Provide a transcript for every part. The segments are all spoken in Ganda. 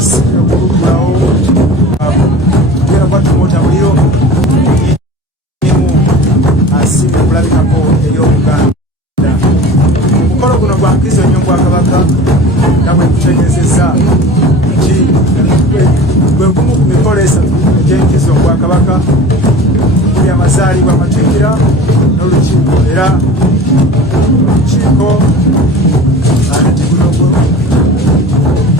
asinga kulugulawo era kwatumota muliro asinga kulabikako eri Obuganda. Omukolo guno gwa nkizo nnyo Bwakabaka nga bwe kutegeezezza nti gwe gumu ku mikolo esatu egy'enkizo Bwakabaka kuli amazaalibwa Amatikkira n'Olukiiko era Olukiiko nti guno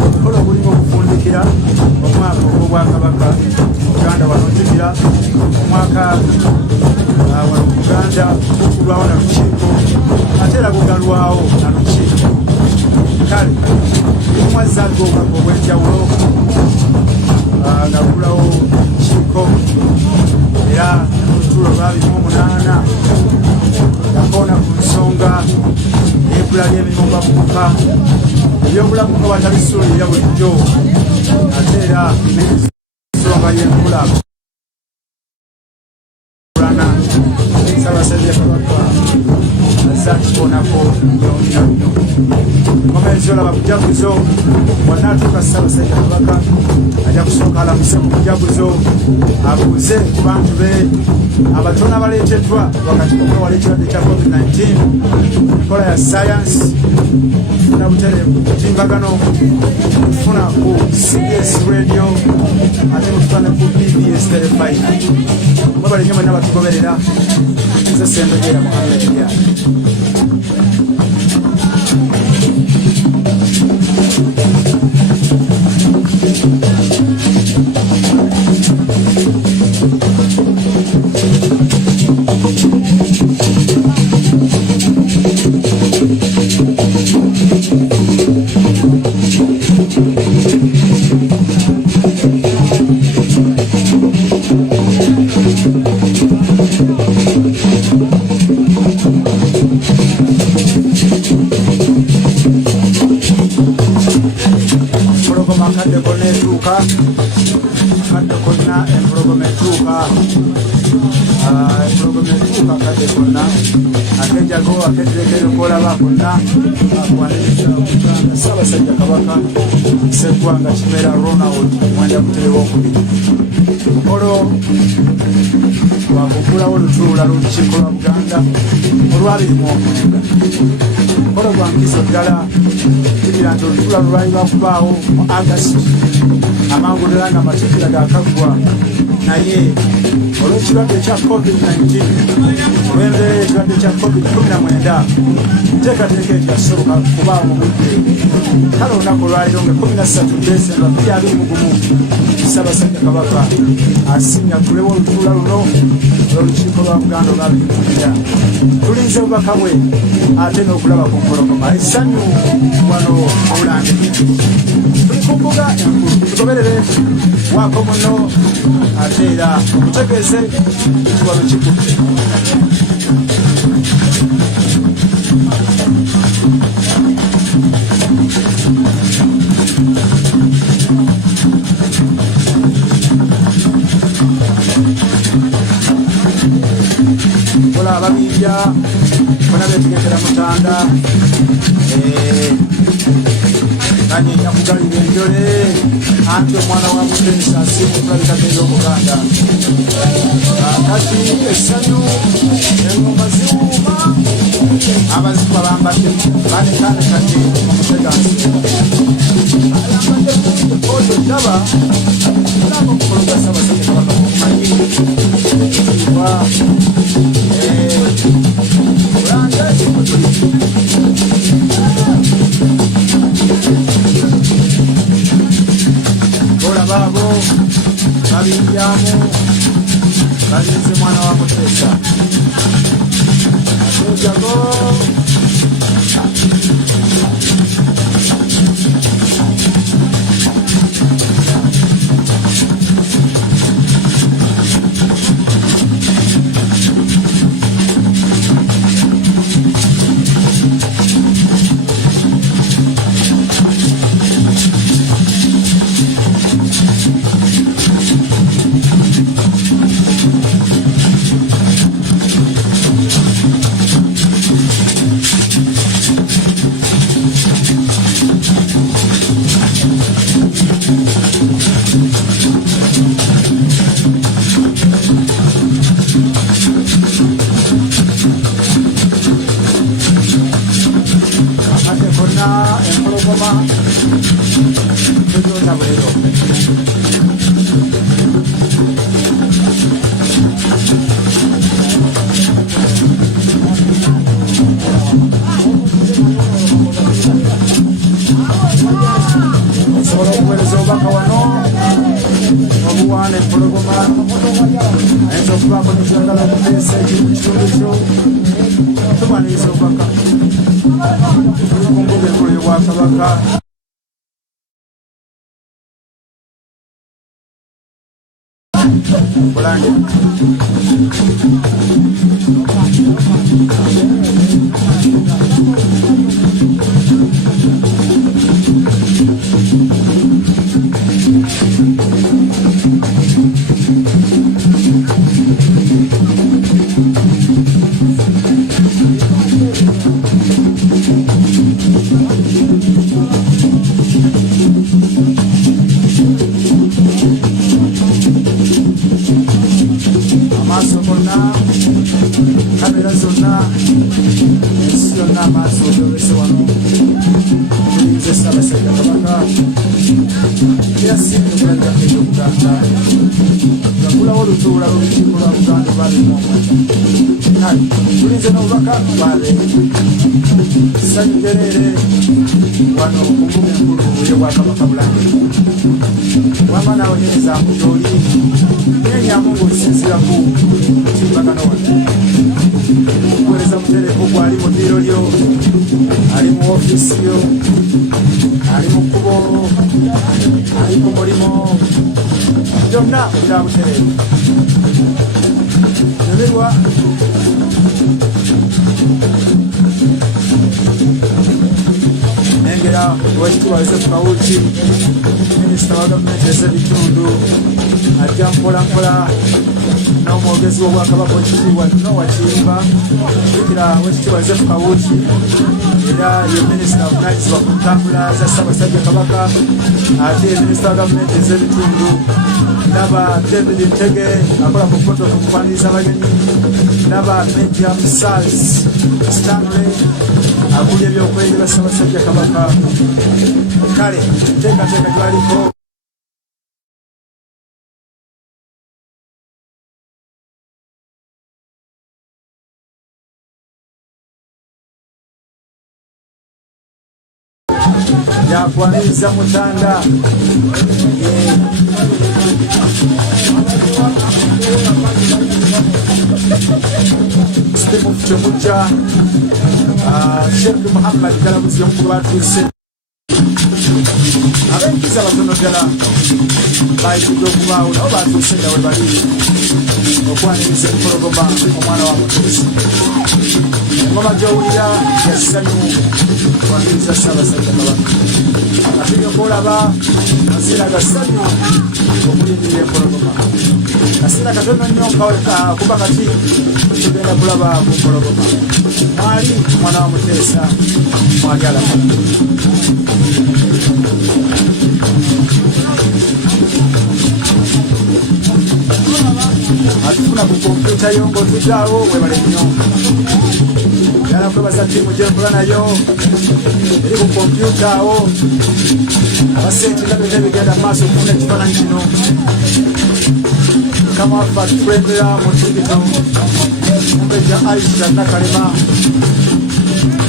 omukolo gulimu okufundikira omwaka ogw'Obwakabaka Buganda wano Ntikira omwaka wano Buganda gukulwawo na Lukiiko ate era gugalwawo na Lukiiko. Kale omwazzadde obwaka obw'enjawulo nga gulawo Lukiiko era olutuulo lwa 28 yakoona ku nsonga y'ebbula ly'emirimu bavubuka ebyobulamu nga batabisuulirira bulijjo ate era n'ensonga y'enkulaakulana. Ssaabasajja Kabaka azze akikoonako nnyo nnyo. Enkomerero olaba bujaguzo bwonna atuuka Ssaabasajja Kabaka ajja kusooka alamuse ku bujaguzo abuuze ku bantu be abatono abaleeteddwa wakati okwewala ekirwadde kya COVID-19 enkola ya sayansi funa butereevu mutimbagano tufuna ku CBS radio ate mutufuna ne ku BBS Telefayina. Mwebale nnyo mwenna batugoberera nze Sembegera Muhammad Lyali. Kadde konna empologoma etuuka kadde konna akenjago aketerekere kwolaba konna akuwaniriza Buganda Ssaabasajja Kabaka Sseggwanga Kimera Ronald Mwenda Muterewa okubiri. Omukolo gwakugulawo olutuula lw'Olukiiko lwa Buganda olwabirimu omwenda. Omukolo gwa nkizo ddala kibira nti olutuula lwali lwakubaawo mu August amangu ddala nga Amatikkira gaakaggwa naye olw'ekirwadde ekya COVID-19 olw'embeera ekirwadde kya COVID-19 nteekateeka egyasoboka kubaawo mu budde. Kale olunaku olwaliro nga 13 Desemba 2021 Ssaabasajja Kabaka asinya tulewo olutuula luno olw'Olukiiko lwa Buganda olwabirimuira. Tulinze obubaka bwe ate n'okulaba ku mpologoma essanyu wano Bulange. Tuli ku mbuga enkulu tugoberere waako muno ate era omutegeeze kiba lukikutte. Kola ababijja bona beetegekera Mutanda kanyinya kugalira enjole anti omwana wa Mutenisa asimu kulabika genda Omuganda kati essanyu engoma ziwuuma abazikuba bambadde banekanekadde omutegansi ayambadde oyo ddaba olaba omukolo gwa Ssaabasajja Kabaka omumanyi wa Bulange baabo babinjamu balinze mwana wa Muteesa atejago Sabulero. Solo puedes obakawano. Obuwane pologoma. Enzo kwako nishangala kupesa kichucho. Tumani isobaka. Kumbuke kule wakabaka. Bolande. Kamera zonna yonna amaso yose wano tulize Ssaabasajja Kabaka yasinze kulabika Buganda ngakulawo olutuula lw'olukiiko lwa Buganda baalimu kale tulize n'obubaka bwale ssanyu njereere wano ku mbuga enkulu ye Bwakabaka Bulange wama n'abanyereza gy'oli nenyamu ng'olisinziraku kimbagano wano kuweza mutereko gwali mu ddiiro lyo ali mu ofiisi yo ali mu kkubo ali ku mulimu byonna bya butereevu ebirwa nengera Oweekitiibwa Yosefu Kawuki minisita wa gavumenti ez'ebitundu ajja mpolampola n'omwogezi w'Obwakabaka Oweekitiibwa Noah Kiyimba jjukira Oweekitiibwa Yosefu Kawuki era ye minisita avunaanyizibwa ku ntambula za Ssaabasajja Kabaka ate ye minisita wa gavumenti ez'ebitundu ndaba David Ntege akola ku protocol okukwaniriza abagenyi ndaba Major Musals Stanley akulya ebyokwerinda Ssaabasajja Kabaka kale enteekateeka gyaliko yakwaniriza Mutanda Steve Kyemujja Sheikh Muhammad Kalabuzi omukulu batuuse ab'enkiza batono ddala baayitudde okubaawo nabo batuuse nga we bali okwaniriza empologoma omwana wa mutuuzi engoma gy'owulira yassanyu kwaniriza Ssaabasajja Kabaka asinga okulaba kaseera gassanyu okulindirira empologoma kaseera katono nnyo kuba kati tugenda kulaba ku mpologoma mwali mwana wa Muteesa mwali alaba atufuna ku kompyuta yo ng'otuddeawo webale nnyo yala kwebaza ttiimu gyenkola nayo eri ku kompyuta awo abasente nga byonna ebigenda mu maaso okufuna ekifaananyi kino mukama waffe atukulembera mu ntigito mumbeja Aisha Nakalema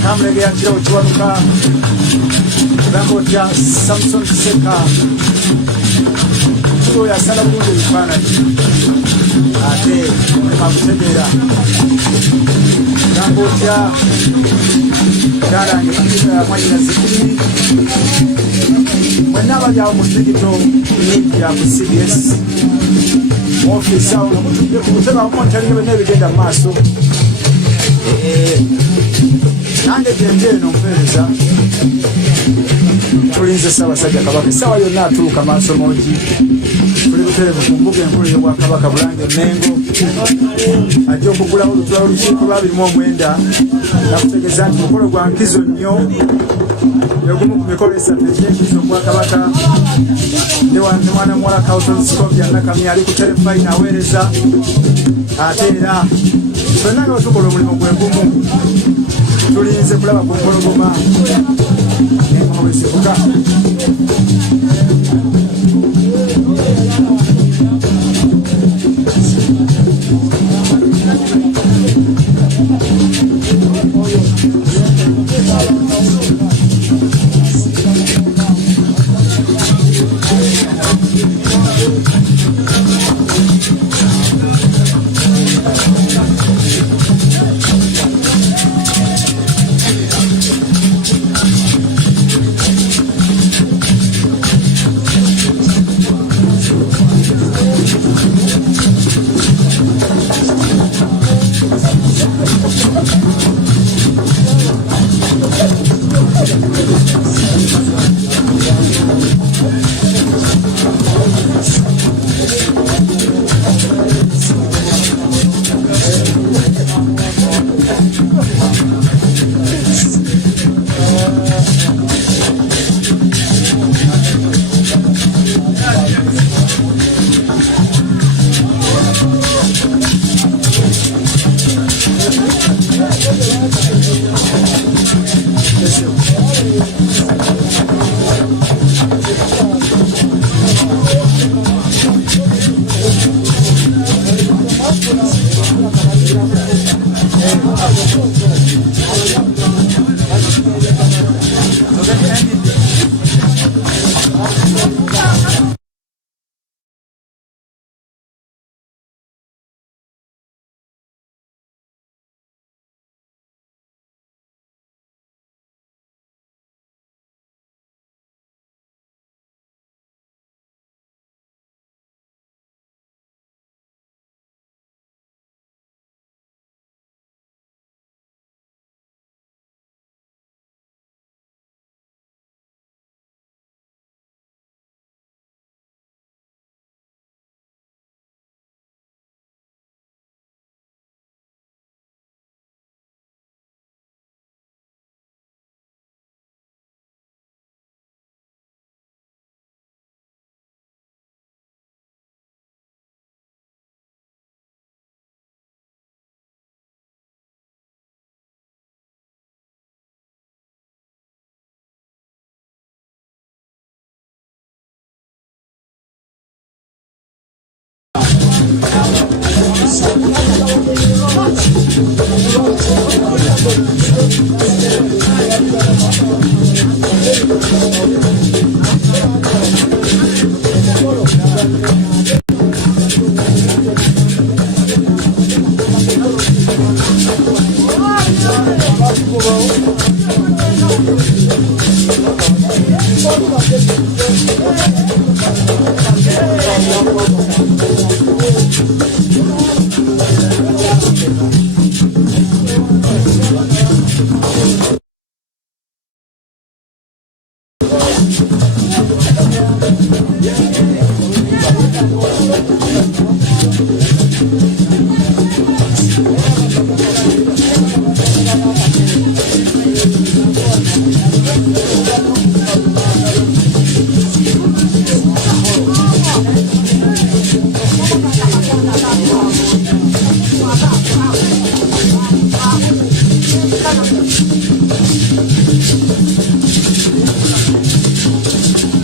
kamulege yakirawo kiwanuka gamba otya Samson Kiseka tulo yasala bulungi ebifaananyi ate akutegeera gamba otya dalange mwanyina Zikiri mwenna abalyawo mu ntigito ya ku CBS ofiisi awo nga mutudde ku butebe amumontalinga byonna ebigenda mu maaso nange gyendi eno mpeereza tulinze Ssaabasajja Kabaka essaawa yonna atuuka maaso mongi tuli buterevu ku mbuga enkulu y'Obwakabaka Bulange Mengo ajja okugulawo olutula olukiiko lwa 29 nakutegeeza nti mukolo gwa nkizo nnyo egumu ku mikolo esatu egy'enkizo Obwakabaka ne mwana muwala Carlton Scovia Nakamya ali ku terefayina aweereza ate era ffenna nga tukola omulimu gwe gumu tulinze kulaba ku mpologoma n'engoma bwe zivuga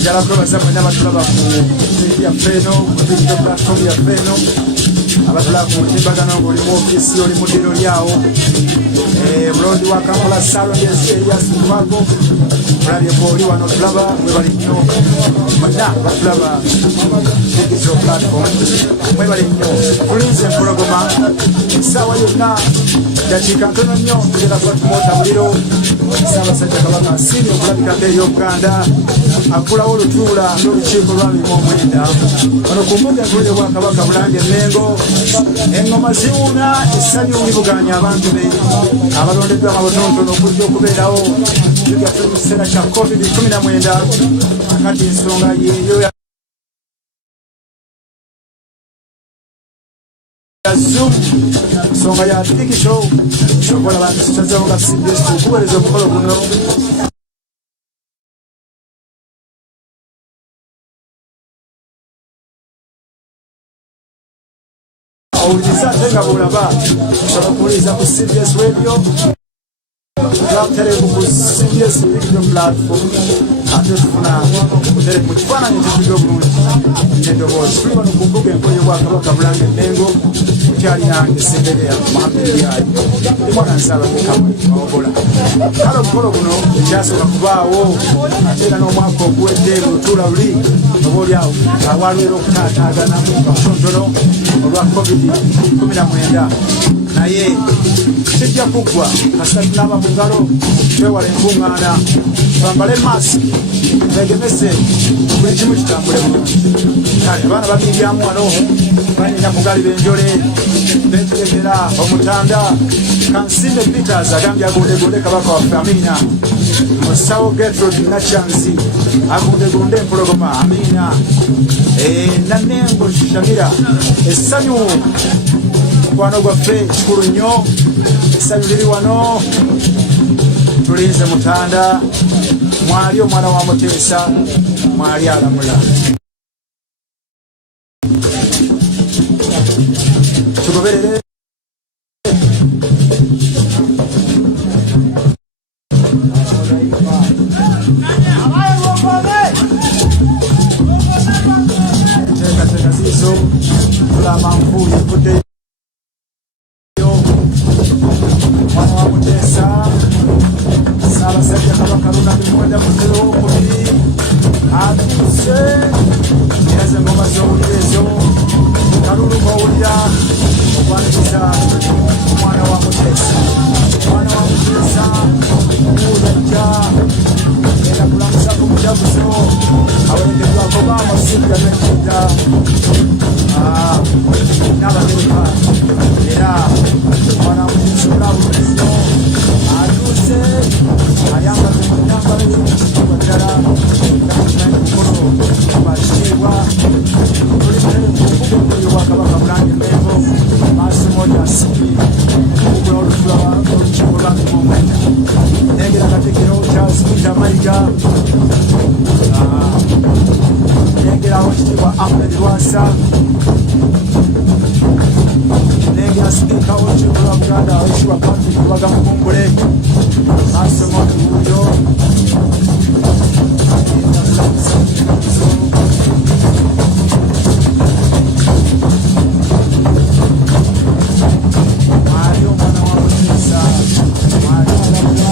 Jala kubaza mwenye tulaba ku ya feno ku digital platform ya feno abatula ku timbagano ngoli mu ofisi oli mudiro lyawo Road wa Kampala Salon Elias Mwago Mulabi Koli wano tulaba mwe bali nnyo manya batulaba digital platform mwe bali nnyo tulinze empologoma sawa yonna dakiika ntono nnyo tugenda kuba tumota muliro Ssaabasajja Kabaka asiimye okulabikako ey'Obuganda akulawo olutuula n'olukiiko lw'abiri mu omwenda wano ku mbuga enkulu y'Obwakabaka Bulange Mengo engoma ziwuuna essanyu libuganya abantu be abalondeddwa amabonotono okujja okubeerawo tugatte mu kiseera kya COVID-19 kati ensonga yeeyo Zoom ensonga ya digital sokola bantu kitazeewo nga CBS okuweereza omukolo guno owuliriza ate nga bw'olaba osobola okuwuliriza ku CBS radio tulabutereku ku CBS digital platform ate tufuna mu kifaananyi ekijjudde obulungi n'eddoboozi tuli wano ku mbuga enkulu y'Obwakabaka Bulange Mengo mukyali nange Ssembereya Muhammed Byayi mwana Nsaabageka Mawogola kale omukolo guno ekyasooka kubaawo ate era n'omwaka oguwedde mu lutuula luli obaolyawo awalwera okutaataagana katonotono olwa COVID-19 naye kijja kuggwa kasita tunaaba mu ngalo twewala enkuŋŋaana twambale masiki twegemese buli kimu kitambule bulungi kale abaana babiryamu wano balina mugali b'enjole betegekera omutanda Kansinde Peters agambye agundegunde kabaka waffe Amina musawo Gertrude Nachanzi agundegunde empologoma Amina Nanengo Shamira essanyu mukwano gwaffe kikulu nnyo essanyu liri wano tulinze mutanda mwali omwana wa Muteesa mwali alamula tugoberere teekateeka ziizo tulaba nkuuli evuddeyo omwana wa Muteesa Ssaabasajja Kabaka Ronald Muwenda Muteesa II atuuse era ze engoma z'owulira ezo kalulu k'owulira okwaniriza omwana wa Muteesa muwulajja era kulamusa ku mujaguzo awereddwako baamusujja n'ekidda n'abamerika era omwana wa Muteesa olabulirizo atuuse ayambaza enyambala ez'ekitiibwa ddala mukolo bakitiibwa tuli munene ku mbuga enkulu y'Obwakabaka Bulange Mengo Maasimoja Asipi okugula olukiiko lw'abiri mu omwenda nengera Katikkiro Charles Peter Mayiga nengerawo ekitiibwa Ahmed Lwasa nengera sipiika w'olukiiko lwa Buganda Aweekitiibwa Patrick Lubaga Mukumbule Maasimo Tubuuyo mwali omwana wa Muteesa mwali alabula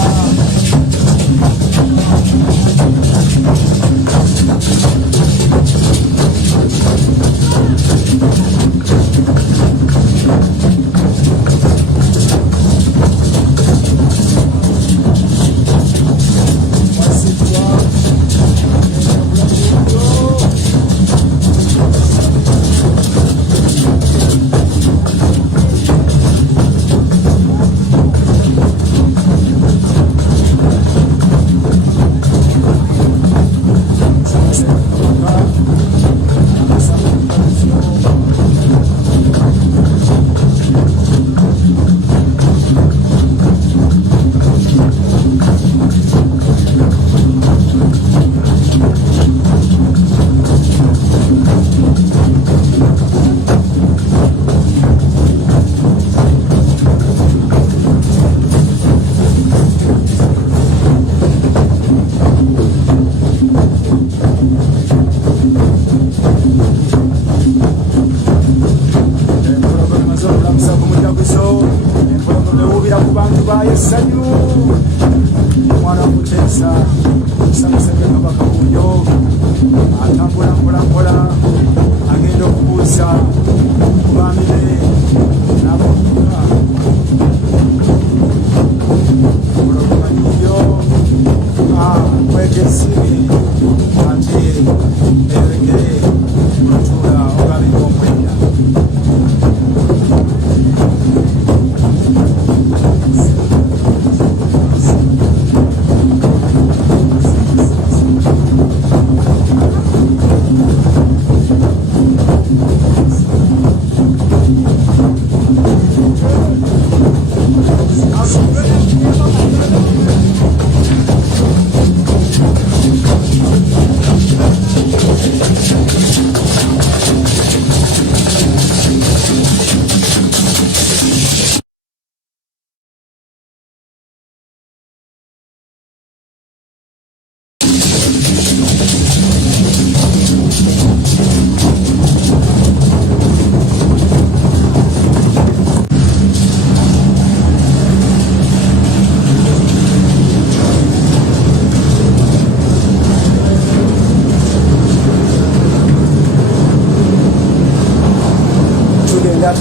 essanyu omwana Muteesa Ssaabasajja Kabaka Buunyo atambula mpolampola agenda okubuuza ku baami be n'abavubuka olwokumanyiyo kwegesibi ate eyolegere Lutuula Olwabi Omwenda.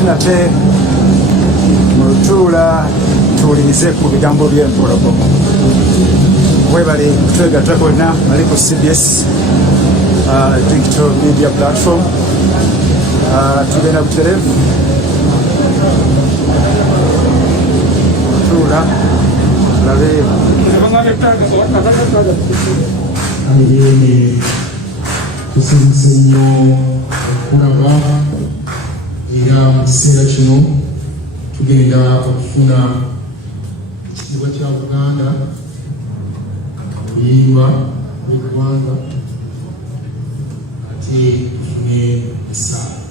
Nate mu Lutuula tuwulirize ku bigambo by'empologoma. Webale kutwegatta kwonna ali ku CBS digital media platform. Tugenda buterevu Lutuula tulabe ayene tusinze nnyo okulaba era mu kiseera kino tugenda okufuna ekitiibwa kya Buganda oluyimba lw'eggwanga ate tufune essaawa.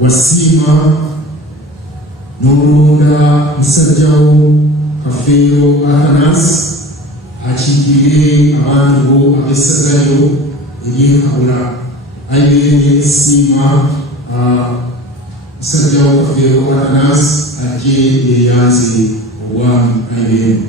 wasiima n'olonda musajjawo Kafeero Athanasi akiikirire abantu bo ab'essaza lyo ery'Enkabula. IBN esiima musajjawo Kafeero Athanasi ajje yeeyanze obwami IBN.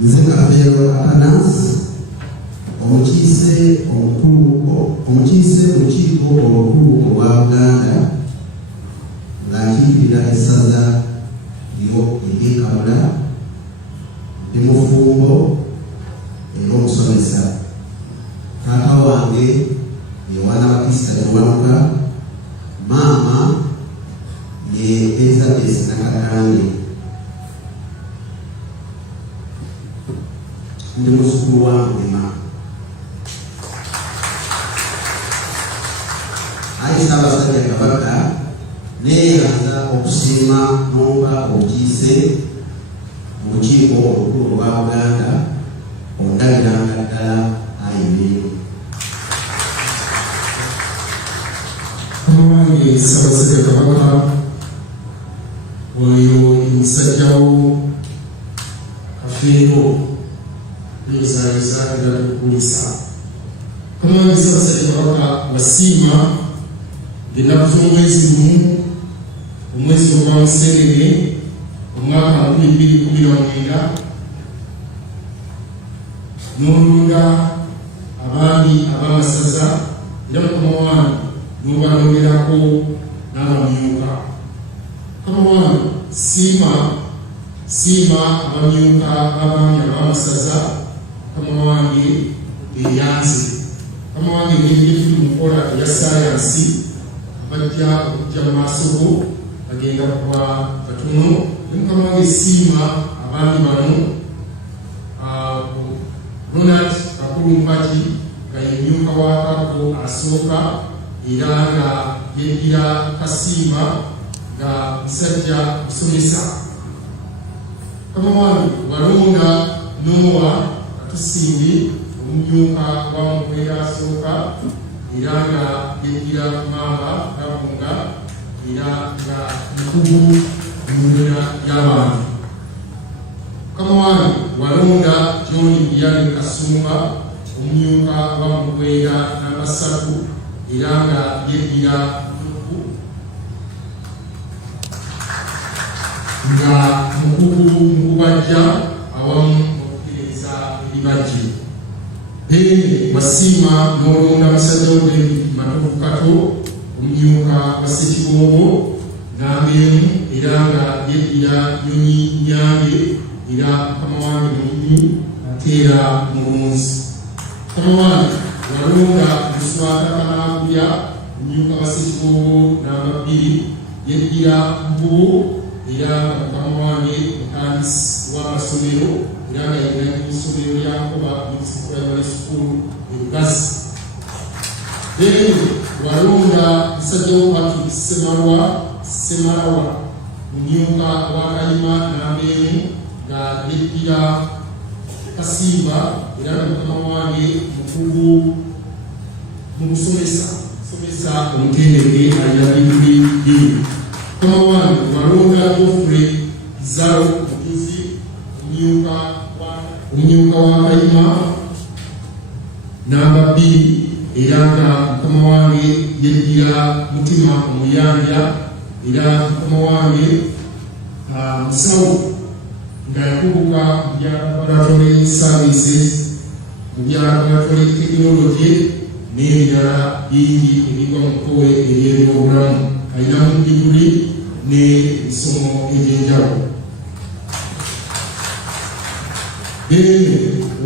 Nze Kafeero Athanasi omukiise olukiiko olukulu olwa Buganda nga nkiikirira essaza lyo ery'Enkabula ndi mufumbo era omusomesa. Taata wange ye Wanabakisita Tewanuka, maama ye Elizabeth Nakatange. Ndi muzzukulu wa Mugema. Ayi Ssaabasajja Kabaka neeyanza okusiima n'oba obukiise mu lukiiko olukulu olwa Buganda ondabiranga ddala IBN. Omuwange Ssaabasajja Kabaka oyo musajjawo Kafeero yozaayoza era tukulisa. Omuwange Ssaabasajja Kabaka wasiima ng'ennaku z'omwezi gumu omwezi ogwa Museenene omwaka 2019 n'olonda abaami ab'amasaza era mukama wange n'obalonderako n'abamyuka. Mukama wange siima abamyuka b'abaami ab'amasaza, mukama wange eyanze. Mukama wange ngeri tuli mu nkola eya saayansi bajja okujja mu maaso go bagenda kuba batono. Mukama wange siima abaami bano Ronald Kakulumpaki nga ye myuka wa Kakko asooka era nga yeddira Kasiima nga musajja musomesa. Mukama wange walonda Noah Katusimbi omumyuka wa Mukwera asooka era nga yeddira Mamba Kabunga era nga mukugu mu ndera y'abantu. Mukama wange walonda John Byane Kasumba omumyuka wa Mukwera n'Amasatu era nga yeddira Mukugu nga mukugu mu kubajja awamu n'okutereeza ebibajje. Bene wasiima n'olonda musajja wo David Matovu Kato omumyuka wa Ssekiboobo n'abeemu era nga yeddira Nyonyi Nyange era mukama wange mulimu ateera mulunzi. Mukama wange walonda Muswata Kanaagulya omumyuka wa Ssekiboobo n'Ababbiri yeddira Mbubo era nga mukama wange mutandisi w'amasomero era nga yina n'essomero lya Nkoba Mixed Primary School e Lugazi. Then walonda musajja wo Patrick Semalawa omumyuka wa Kayima n'abeemu nga yeddira Kasimba era nga mukama wange mukugu mu kusomesa omutendeke alina diguli bbiri. Mukama wange walonda Geoffrey Zaro Mutuzi omumyuka wa Kayima n'Ababbiri era nga mukama wange yeddira Mutima Omuyanja era mukama wange musawo nga yakubuka mu bya laboratory services mu bya laboratory technology n'ebirala bingi ebigwa mu kkowe ery'ebyobulamu. Alinamu diguli n'ebisomo eby'enjawulo.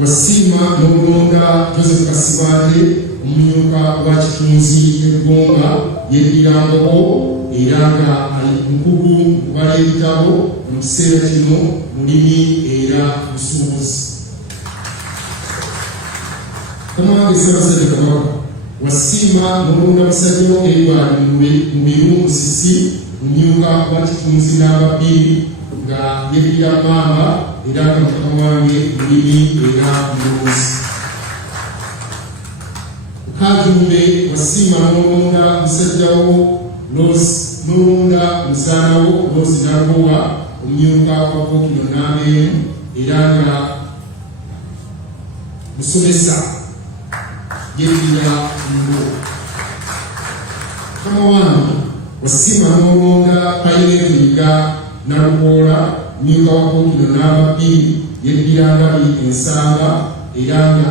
wasiima n'olonda Joseph Kasibande omumyuka wa Kitunzi Eggonga yeddira Mbogo era nga ali mukugu kubala ebitabo mu kiseera kino mulimi era musuubuzi. Kamange Ssaabasajja Kabaka wasiima n'olonda Musajja Edward Mubiru Musisi omumyuka wa Kitunzi namba 2 nga yeddira Mamba era nga mukama wange mulimi era mulunzi. Kajumbe wasiima n'olonda musajjawo n'olonda muzaanawo Rose Nagowa omumyuka wa Bokino Nambeemu era nga musomesa yeddira Mbo. Mukama wange wasiima n'olonda Pilate Yiga Nalukoola omumyuka wa Bokino namba 2 yeddira Ngabi Ensamba era nga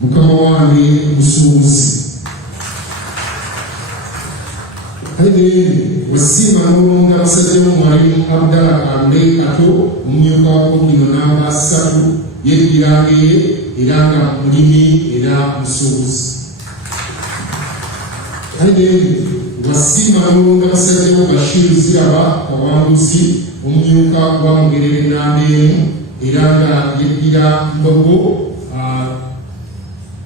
mukama wange musuubuzi. Wasiima n'olonda abasajja Mwalimu Abdallah Kalule Kato omumyuka wa Bokino namba 3 yeddira Ngeye era nga mulimi era musuubuzi. Wasiima n'olonda abasajja Bashir Ziraba Kawanguzi omumyuka wa Mugerere Nambeemu era nga yeddira Mbogo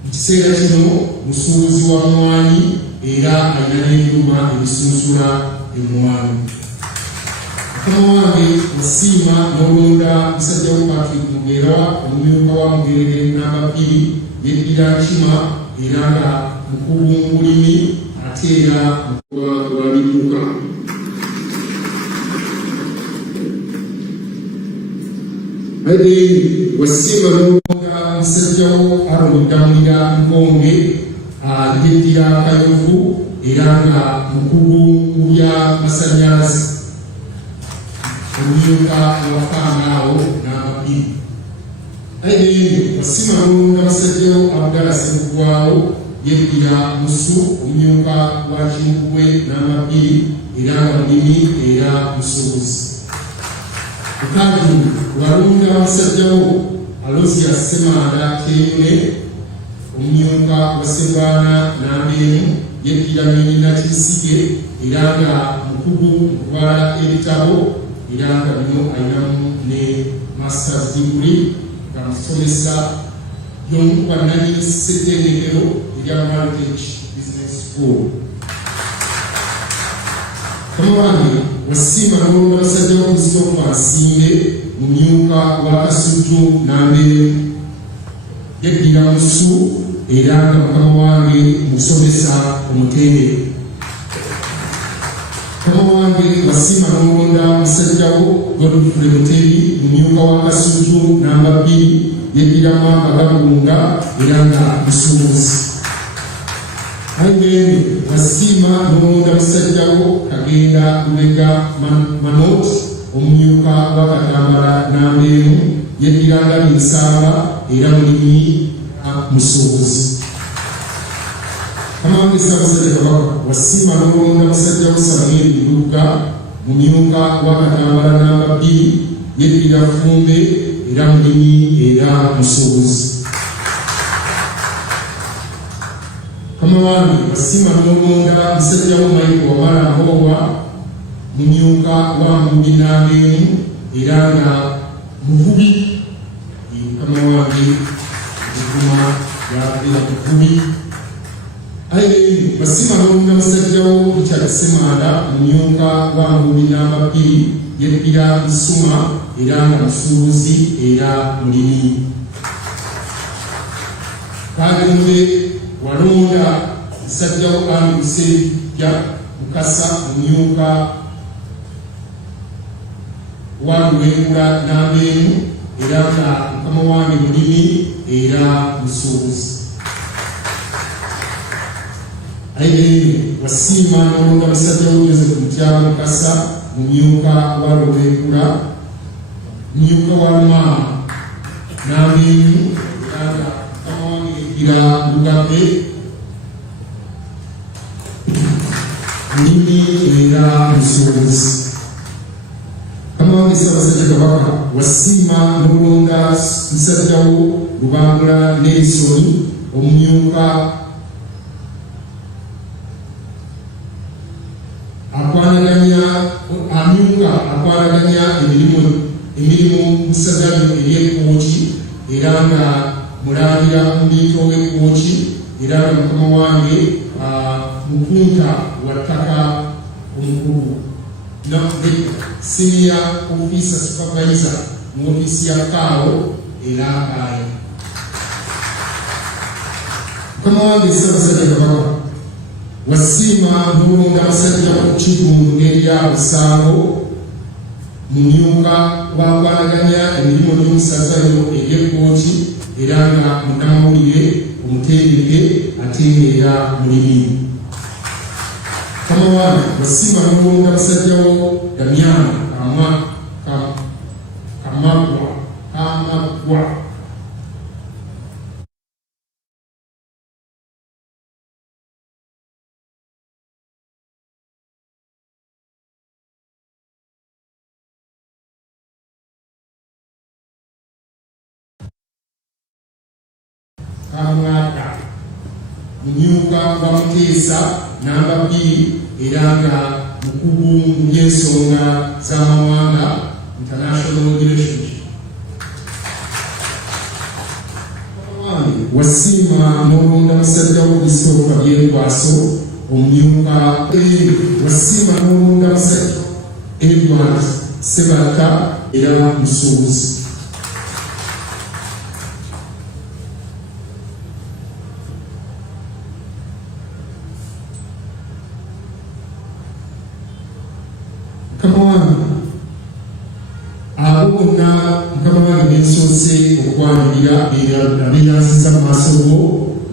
mu kiseera kino musuubuzi wa mmwanyi era alina n'ebyuma ebisunsula emmwanyi. Mukama wange wasiima n'olonda musajja Patrick Mugera omumyuka wa Mugerere namba 2 yeddira Nkima era nga mukugu mu bulimi ate era lwa bidduka. Wasiima n'olonda musajjawo Aaron Damulira Nkonge yeddira Kayovu era nga mukugu mu bya masannyalaze omumyuka wa Kangaawo namba 2. Wasiima n'olonda musajjawo Abdallah Ssemugwawo yeddira Musu omumyuka wa Kimugwe namba 2 era nga mulimi era musuubuzi. Mukajumbe walonda abasajjawo Aloysius Ssemanda Kyeyune omumyuka wa Ssebaana Nambeemu yeddira Nyonyi Kisige era nga mukugu mu kubala ebitabo era nga bino alinamu ne masters degree nga musomesa y'omu ku bannannyini ssettendekero erya Heritage Business School. Mukama wange wasiima n'olonda abasajja wa Christopher Nsimbe mu myuka wa Kasujju Nambeemu yeddira Musu era nga mukama wange musomesa omutendere. Mukama wange wasiima n'olonda musajjawo Godfrey Mutebi mu myuka wa Kasujju namba 2 yeddira Mamba Gabunga era nga musuubuzi. Wasiima n'olonda musajjawo Kagenda Lubega Manot omumyuka wa Katambala Nambeemu yeddira Ngabi Nsamba era mulimi musuubuzi. Mukama wange Ssaabasajja Kabaka wasiima n'olonda musajjawo Samuel Luga mu myuka wa Katambala namba 2 yeddira Fumbe era mulimi era musuubuzi. Mukama wange wasiima n'olonda musajjawo Michael Wamala Mbowa mu myuka wa Mubi Nambeemu era nga muvubi. Mukama wange ekiguma yabeera muvubi. Wasiima n'olonda musajjawo Richard Ssemanda mu myuka wa Mubi namba 2 yeddira Nsuma era nga musuubuzi era mulimi. Kajumbe walonda musajjawo Andrew Ssejja Mukasa mu myuka wa Luwengula Nambeemu era nga mukama wange mulimi era musuubuzi. Wasiima n'olonda musajjawo Joseph Mutyaba Mukasa mu myuka wa Luwengula myuka wa Lumama Nambeemu era nga mukama wange yeddira Lugabe mulimi era musuubuzi. Mukama wange Ssaabasajja Kabaka wasiima wasiima n'olonda musajjawo Lubangula Nelson omumyuka akwanaganya emirimu musaza lino ery'ekkooti era nga mulangira omuliito w'ekkooti era nga mukama wange mukunta wa ttaka omukulu senior officer supervisor mu ofiisi ya kaawo era akaayi. Mukama wange Ssaabasajja Kabaka wasiima n'olonda abasajja ku Kigundu n'erya Busango mu myuka wakwanaganya emirimu gy'omusaza lino ery'ekkooti era nga munnamawulire omutendeke ate era mulimi. Mukama wange wasiima n'olonda abasajjawo Damian Kamaggwa Kamwaka Munyuka wa Muteesa namba 2 era nga mukugu mu by'ensonga z'amawanga international relationship. Wasiima n'olonda musajjawo Christopher Byekwaso omumyuka wasiima n'olonda musajja Edward Sebata era musuubuzi. Abo bonna Mukama wange n'ensoose okwanirira abeeyanziza mu maaso go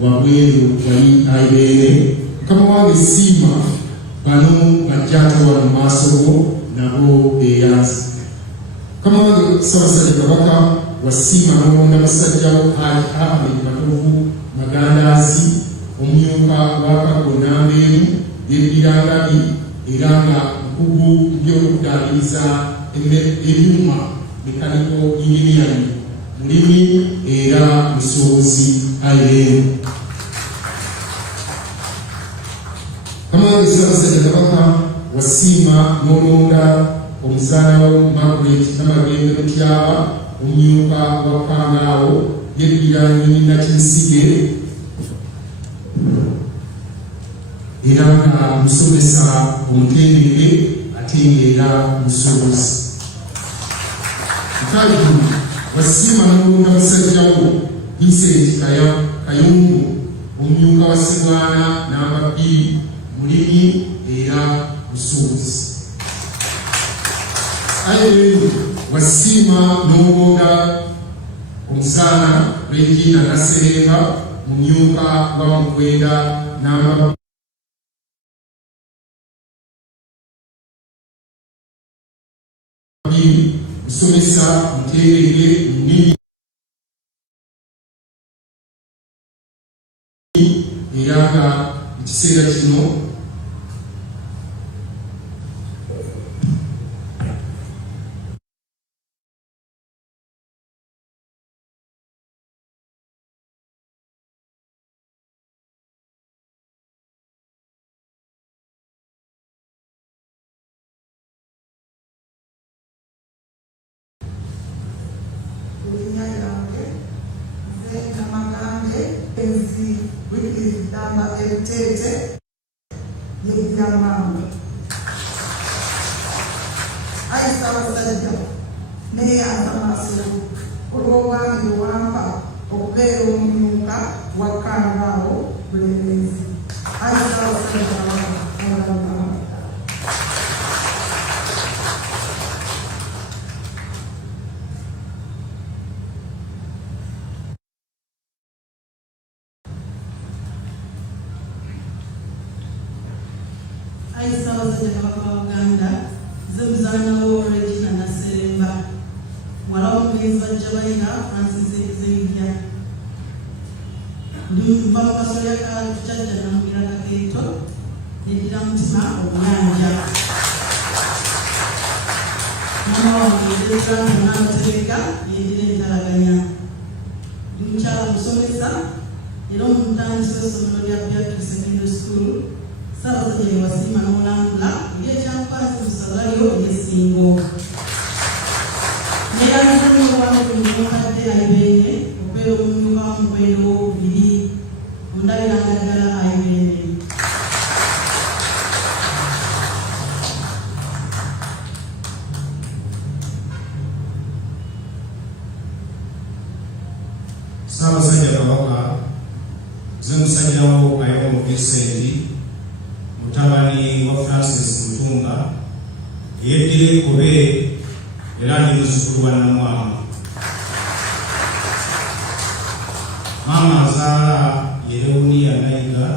wabweru wali ayibeere. Mukama wange siima bano bajja atawa mu maaso go nabo beeyanzi. Mukama wange Ssaabasajja Kabaka wasiima n'olonda basajjawo Haji Ahmed Matovu Magandaazi omumyuka wa Kago Nambeeru y'Ebbirangabi era nga mukugu by'okuddaabiriza ebyuma mechanical engineering mulimi era musuubuzi ayireero. Mukama wange Ssaabasajja Kabaka wasiima n'olonda omuzaalawo Margaret Namagembe Mutyaba omumyuka wa Kangaawo y'Ebbira Nyonyi Nakinsige era nga musomesa omutendeke ate era musuubuzi. Wasiima n'olonda basajjawo Vincent Kayungu omumyuka wa Ssemwana namba 2 mulimi era musuubuzi. Ayireero wasiima n'olonda omusaana Regina Naseremba mu myuka wa Mukwenda namba musomesa mutereke nnimi era nga mu kiseera kino Ssaabasajja neeyanza maaso olw'obwami bwampa okubeera omumyuka wa Kangaawo Bulemeezi. Ssaabasajja Kabaka wa Buganda ze muzaanawo Regina Naseremba mwala w'omugenzi bajja balina Francis Xavier nva mu kasolya ka Jjajja Namugira Kakeeto neddira mutima obuyanja. mama wange n'amateeka yenjira entalaganya. Ndi mukyala musomesa era omutandisi w'essomero lya Beatrice Secondary School Ssaabasajja Wasiima n'olambula ebyekyankwasi mu Sagalyo ery'Essingo. Neyanza n'obwami ku mukadde Ayibeene okubeera omumyuka w'omuwendo gw'okubiri ondabiranga ddala Ayibeene. Ssaabasajja Kabaka nze musajjawo Ayomo Vincent mutabani wa Francis Mutunga yeddira ekkobe era ndi muzzukulu wa Namwama. Maama azaala ye Lewuniya Nayiga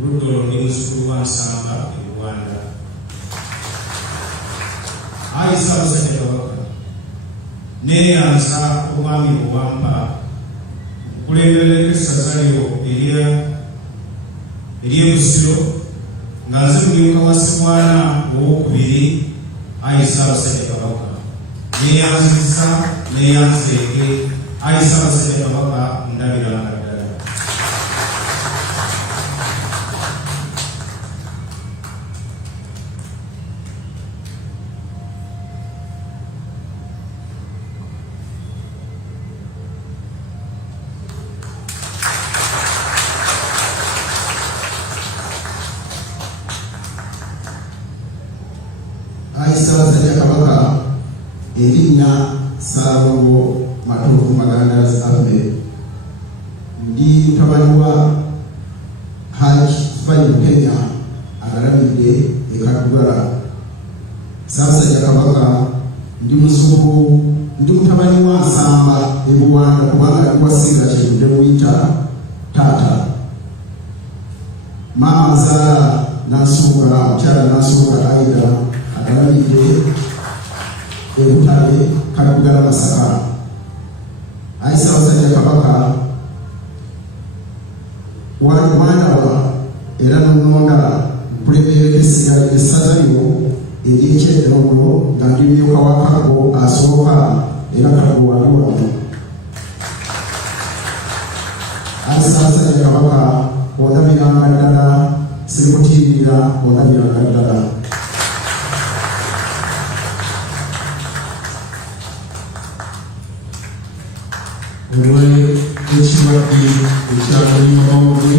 Luddolo ndi muzzukulu wa Nsamba e Rwanda. Ayi Ssaabasajja Kabaka neeyanza obwami bwe wampa okulemberera essaza lyo ery'e Busiro nga nze mulyoka wa Ssekwana ow'okubiri. Ayi Ssaabasajja Kabaka neeyanzizza neeyanzeeke. Ayi Ssaabasajja Kabaka ndabiranga ddala. Ayi Ssaabasajja Kabaka erinnya Ssaalongo Matuufu Magandazi Ahmed ndi mutabani wa Hajji Fayulu Kenya agalabidde e Kaddugala. Ssaabasajja Kabaka ndi muzzukulu ndi mutabani wa Nsamba e Buwanda kubanga ndiwasinga kyetudde muyita taata. Maama azaala Nansuuka mukyala Nansuuka Aida agalabidde e Butale Kaddugala Masaka. Ayi Ssaabasajja Kabaka wandaba era n'onnonda nkulemberera essaza lyo ery'Ekyeddondo nga ndi mmyuka wa Kago asooka era Kago wali wano. Ayi Ssaabasajja Kabaka ondabiranga ddala sikutirira ondabiranga ddala. Olw'ekirwadde ekyakalimabawoge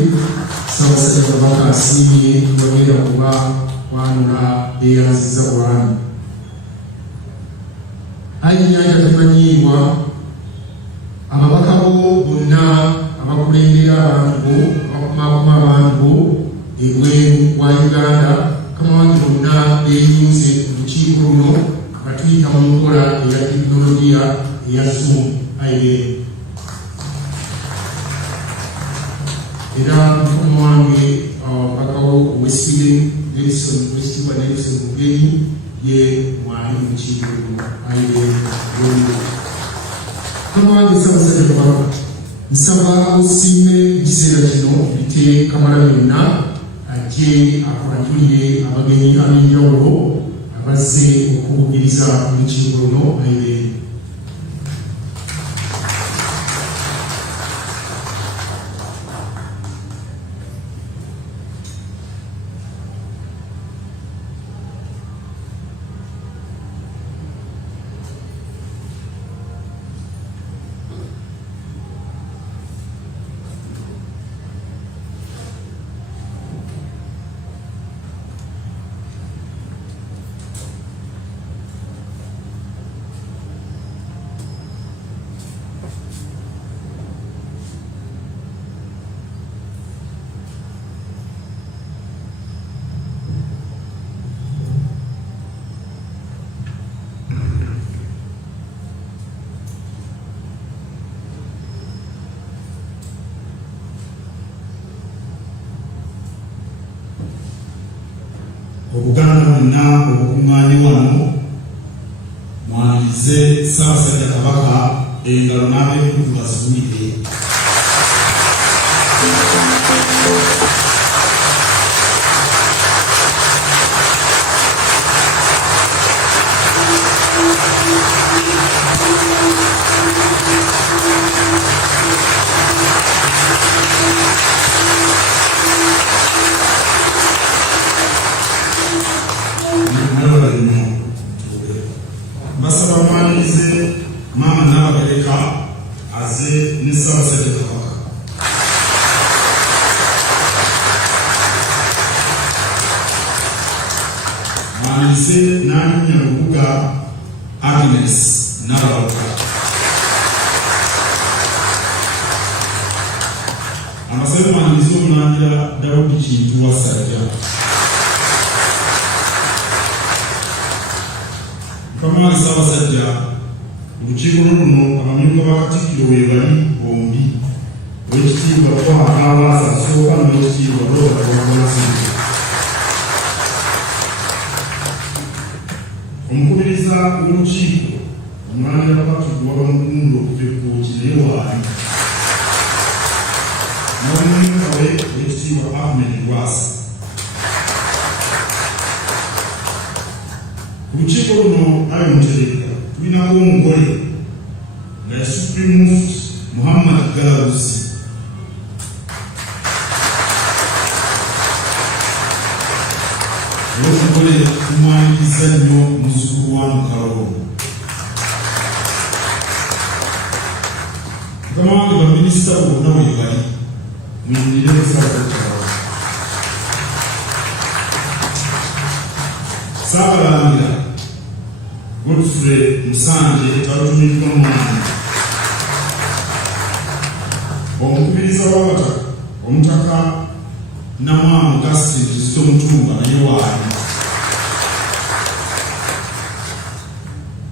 Ssaabasajja Kabaka asiimye bagenda kuba kwanula beeyanziza bwami. Ayi Nnyanja temanyiibwa ababaka bo bonna abakulembera abantu abakumaakuma abantu bo ebweru wa Uganda kama wange bonna beeyunze mu lukiiko luno batuyita mu nkola eya tekinologiya eya Zoom. Ayibeene era mukama wange pakawo Westfield Nelson Westfield Nelson Mugenyi ye mwali mu kiiko luno. Ayibeene mukama wange Ssaabasajja Kabaka nsaba osiime mu kiseera kino bite Kamala byonna ajje akwatulire abagenyi ab'enjawulo abazze okubugiriza mu kiiko luno. Ayibeene Obuganda bwonna obukuŋŋaanye wano mwanirize Ssaabasajja Kabaka engalo n'abeekuntu bazigumire. Magereka aze ne Ssaabasajja Kabaka. Mwanirize n'alinnya Lubuga Agnes Nabaloka. Amasebe mwanirize Omulangira Daudi Kintu Wasajja. Mukama Ssaabasajja, olukiiko luno abamyuka ba Katikkiro we bali bombi, Oweekitiibwa Paul Kaawaase asooka n'Oweekitiibwa Robert Kyagulanyi. Omukubiriza w'olukiiko Omulangira Patrick Wabamugundu okuva Ekkooki naye waali, n'omumyuka we Oweekitiibwa Ahmed Lwasa. Ku lukiiko luno naye Muteregga tulinako omugole nga ye Supreme Mufti Muhammad Galawuzi. Olw'omugole tumwaniriza nnyo muzzukulu wa Mukalolo. Mukama wange baminisita bonna we bali muyimirire Ssaabasajja Kabaka. Ssaabalangira Godfrey Musanje talutumiddwa mwana. Omukubiriza w'abataka Omutaka Namwamu Augustine Kizito Mutumba naye waali.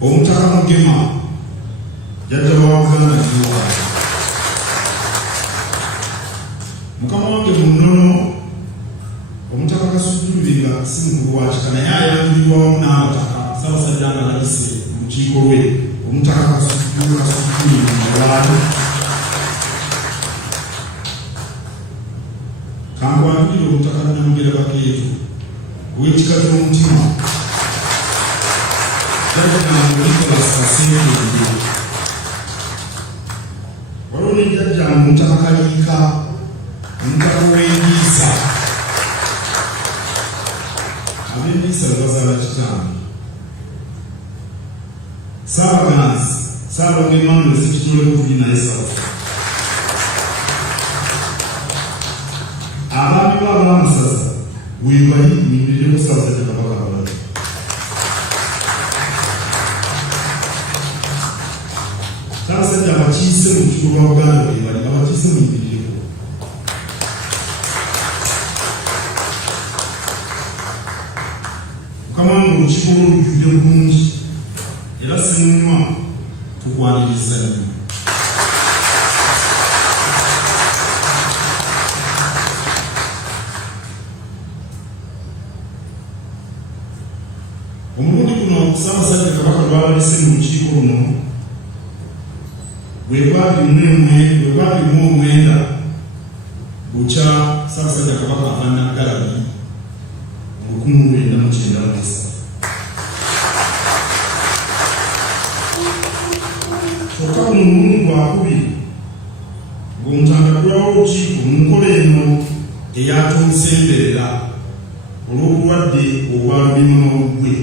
Omutaka Mugema Jjajja wa Buganda naye waali. Mukama wange mu nnono Omutaka Kasujjulubira si mukulu wa kika naye ayanjulibwa wamu n'abataka Ssaabasajja nga nayise mu lukiiko lwe. Omutaka Kasujjulubira waali. Kangwanjulire Omutaka Namugera Bakeeto ow'ekika ky'omutima Jjajja Nicholas Kasenge. Waliwo ne Jjajja Omutaka Kaliika Omutaka w'endiisa. Ab'endiisa bazaala kitange. Ssaabaganzi Ssaalongo Emmanuel Ssekitule Butuli naye South. Abaami b'Abamasaza we bali muyimirire Ssaabasajja Kabaka abalala. Ssaabasajja abakiise mu lukiiko lwa Buganda we bali abakiise muyimirire. Mukama wange olukiiko lw'olujjudde bulungi era Ssemunywa tukwaniriza nnyo. Omulundi guno Ssaabasajja Kabaka lw'alese mu lukiiko luno bwe gwalimu omwenda bukya Ssaabasajja Kabaka ava Nnaggalabi mu 1993. Kyokka buno mulundi gwakubiri ng'omutandagula w'olukiiko mu nkola eno eyatuusemberera olw'obulwadde obwa lumiimamawuggwe.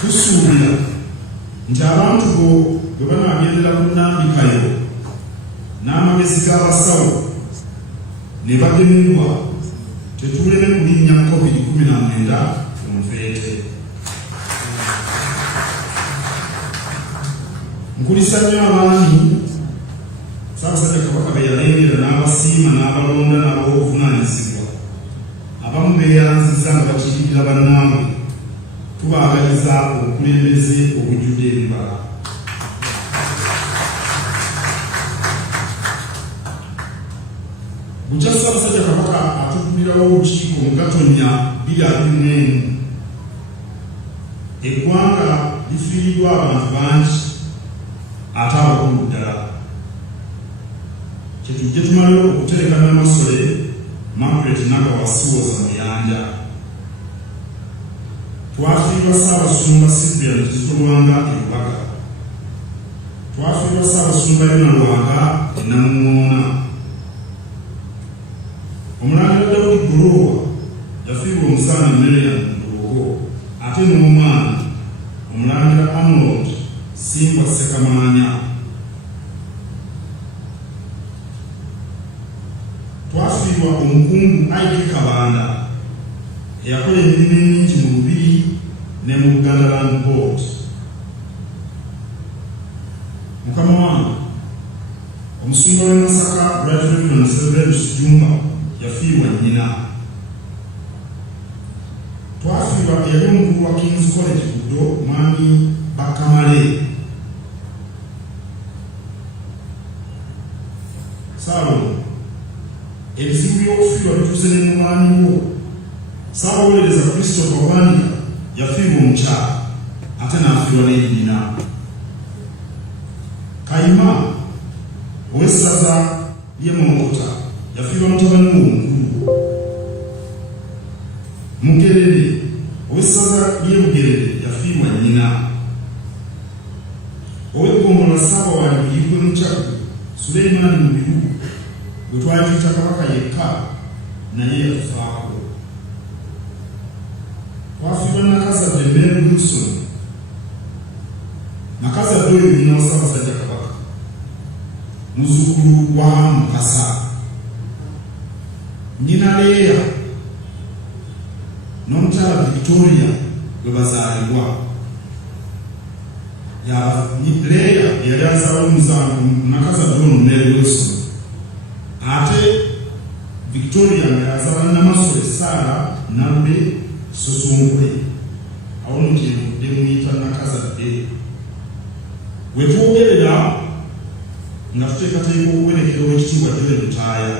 Tusuubira nti abantu bo bwe banaagendera ku nnambikayo n'amagezi g'abasawo ne bagemebwa tetuleme kulinnya COVID-19 ku nfeete. Nkulisa nnyo abaami Ssaabasajja Kabaka be yalengera n'abasiima n'abalonda n'ab'obuvunaanyizibwa. Abamu beeyanziza nga bakiikirira bannaabwe. Tubaagaliza obukulembeze obujjudde ebibala. Bukya Ssaabasajja Kabaka atukulirawo olukiiko mu Gatonnya 2021. Eggwanga lifiiriddwa abantu bangi ate abakulu ddala. Kyetujje tumale okutereka Namasole Margaret Nagawasiwoza Muyanja. Twafiirwa Ssaabasumba Cyprian Kizito Lwanga e Lubaga. Twafiirwa Ssaabasumba Yona Lwanga e Namuŋŋoona. Omulangira Daudi Golowa yafiirwa Omusaana Miriam Ndoogo ate n'omwana Omulangira Arnold Simbwa Ssekamaanya. Twafiirwa omukungu Ike Kabanda eyakola emirimu emingi mu Lubiri ne mu Buganda Land Board. Mukama wange omusumba w'e Masaka Right Reverend Severus Jumba yafiirwa nnyina. Twafiirwa eyali omukulu wa King's College Buddo Mwami Bakamale. Saalongo ebizibu by'okufiirwa bituuse ne mu mwami wo. Ssaabawolereza Christopher Wandiga yafiirwa omukyala ate n'afiirwa ne nnyina. Kayima ow'essaza ly'e Mongota yafiirwa mutabani we omukulu. Mugerere ow'essaza ly'e Bugerere yafiirwa nnyina. Ow'Eggomola Ssaabawandiga Igwe Mukyaggu Suleymaani Mubiru gwe twayita Kabaka yekka naye yatufaako. Twafiirwa Nakazadde Mary Wilson. Nakazadde oyo nnyina wa Ssaabasajja Kabaka, muzzukulu wa Mukasa. Nnyina Leeya n'omukyala Victoria gwe bazaalibwa. Leeya yali azaala omuzaana Nakazadde ono Mary Wilson, ate Victoria nga yazaala Namasole Sarah Nalube Sosonkwe. Awo nno kyevudde muyita Nakazadde. We twogerera nga tuteekateeka okuwerekera Oweekitiibwa Joel Lutaaya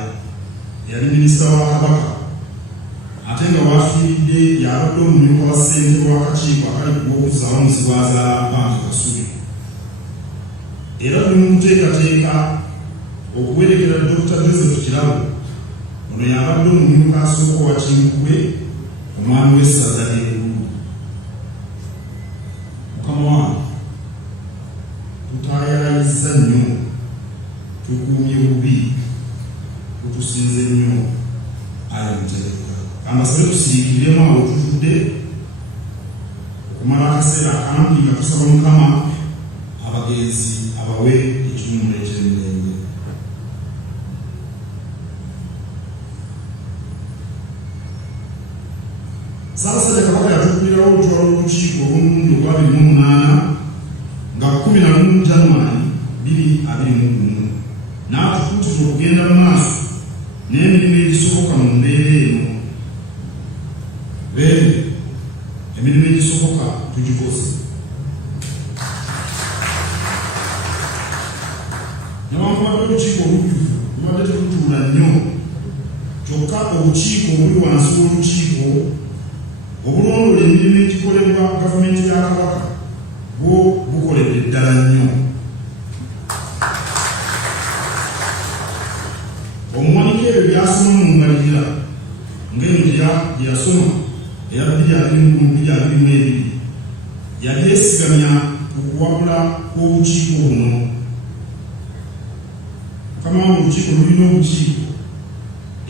eyali minisita wa Kabaka ate nga waafiiridde yabadde omumyuka wa ssentebe w'akakiiko akali gw'okuzaawo Musibwazaala Banka Kasuli. Era tuli mu kuteekateeka okuwerekera Dr. Joseph Kirabo ono yabadde omumyuka asooka wa Kinkubwe omwami w'essaza ly'e Gulu. Mukama wange tutaayaayizza nnyo, tukuumye bubi, tutusinze nnyo. Ayi Muterekwa ambasabe tusiriikiremu awo tutudde okumala akaseera akampi nga tusaba Mukama abagenzi abawe ekiwummulo eky'emirembe. Ssaabasajja Kabaka yatukulirawo olutwalo lw'olukiiko olw'omulundi ogwa 28 nga 11 January 2021 n'atukuutira okugenda mu maaso n'emirimu egisoboka mu mbeera eno. Beere emirimu egisoboka tugikoze. Newankubadde olukiiko olujjuvu lubadde terutuula nnyo, kyokka obukiiko obuli wansi w'olukiiko obulondola emirimu egikolebwa gavumenti ya Kabaka bwo bukoledde ddala nnyo. Omuwanika ebyo byasoma mu mbalirira ng'eno gye yasoma eya 2022 yali yeesigamya ku kuwabula kw'obukiiko buno. Mukama wange olukiiko lulina obukiiko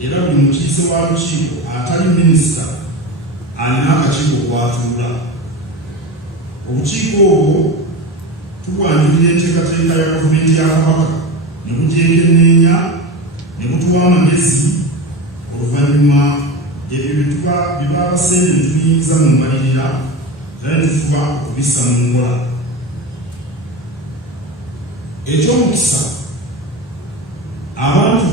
era buli mukiise wa lukiiko atali minisita alina akakiiko kwatuula. Obukiiko obwo tubwanjulira enteekateeka ya gavumenti ya Kabaka ne bugyekenneenya ne butuwa amagezi, oluvannyuma ebyo biba abasente ne tubiyingiza mu mbalirira era ne tufuba okubissa mu nkola. Eky'omukisa abantu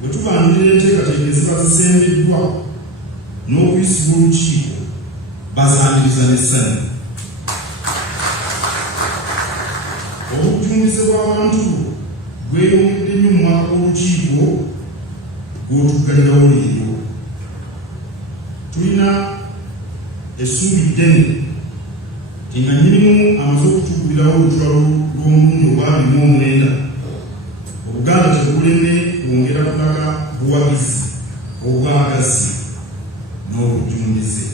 bwe tubanjulira enteekateeka eziba zisembeddwa n'okuyisibwa olukiiko bazaniriza n'essanyu. Obujjumbize bw'abantu bweyongedde nnyo mu mwaka gw'olukiiko gw'otuggalirawo leero. Tulina essuubi ddene nga nnyinimu amaze okutukulirawo olutalo lw'omulundi ogwa 2009 Obuganda tebuleme kwongera kulaga buwagizi obwagazi n'obujjumbize.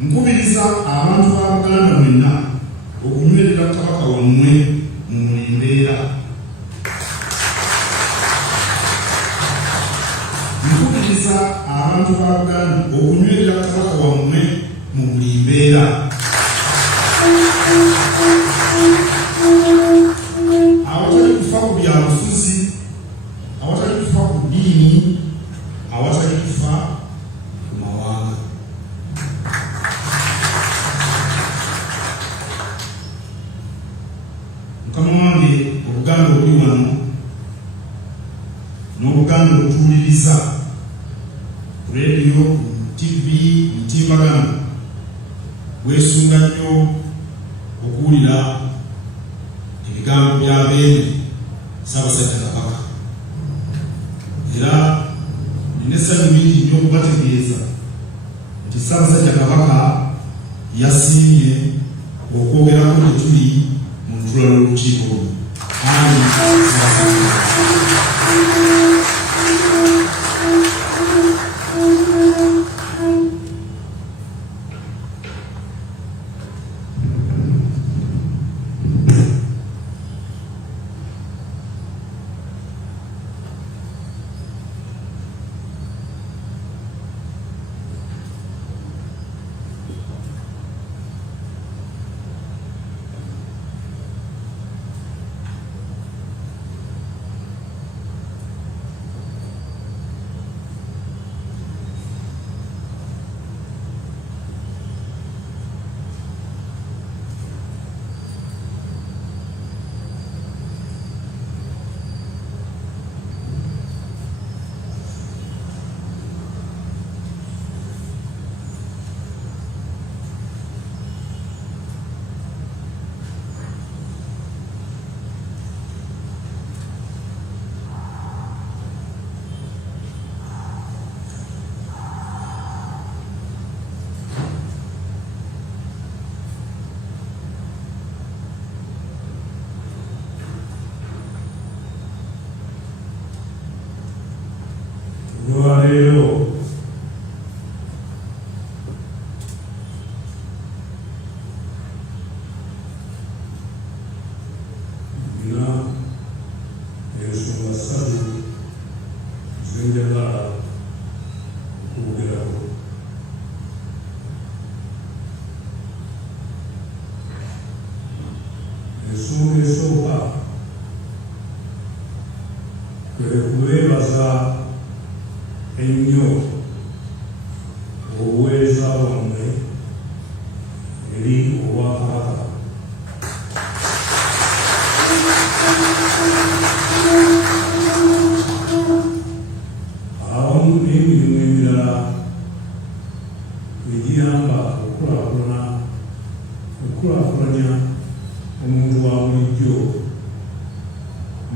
Nkubiriza abantu ba Buganda mwenna okunywerera Kabaka wammwe mu mulembeera. Nkubiriza abantu ba Buganda okunywerera Kabaka wammwe obuganda obuli wano n'obuganda obutuuliriza ku rediyo, TV, mitimbagano bwesunga nnyo okuwulira ebigambo bya Beene Ssaabasajja Kabaka, era nina essanyu lingi nnyo okubategeeza nti Ssaabasajja Kabaka yasiimye okwogerako gye tuli mu lutuula lw'olukiiko luno. Leero nina ensonga ssatu zenjagala okwogerako. Ensonga esooka kwe kubeebaza ennyo obuweereza bwammwe eri Obwakabaka. Awamu n'emirimu emirala egiyamba okukulaakulanya omuntu wa bulijjo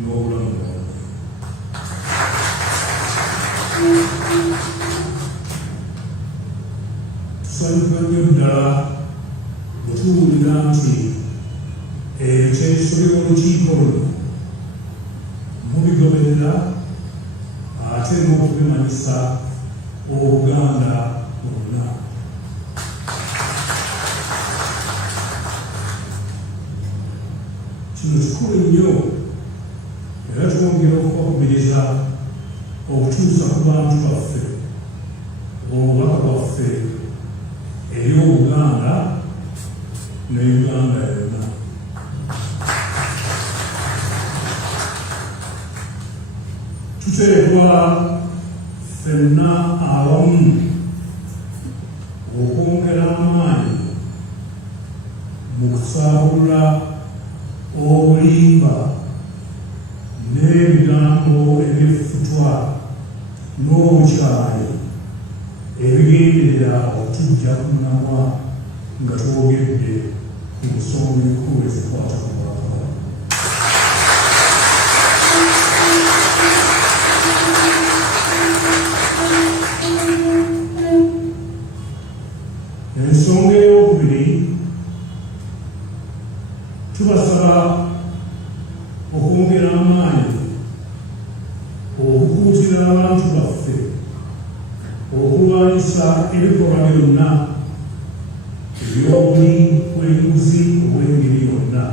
n'obulamu bwammwe. Tusanyuka nnyo ddala bwe tuwulira nti ebiteeso by'olukiiko luno mubigoberera ate n'okubimanyisa Obuganda bwonna. Kino kikulu nnyo era twongera okubakubiriza okutuusa ku bantu baffe obubaka bwaffe eri Obuganda ne Uganda yonna. Tuteekwa ffenna awamu okwongera amaanyi mu kusaabulula obulimba n'ebigambo ebyeffutwa n'obukyayi ebigenderera okutujja ku munamwa nga twogedde ku nsonga enkulu ezikwata ku Bwakabaka. Ensonga ey'okubiri, tubasaba okwongera amaanyi okukuutira abantu baffe okulwanyisa ebikolwa byonna eby'obwenguzi obw'engeri yonna.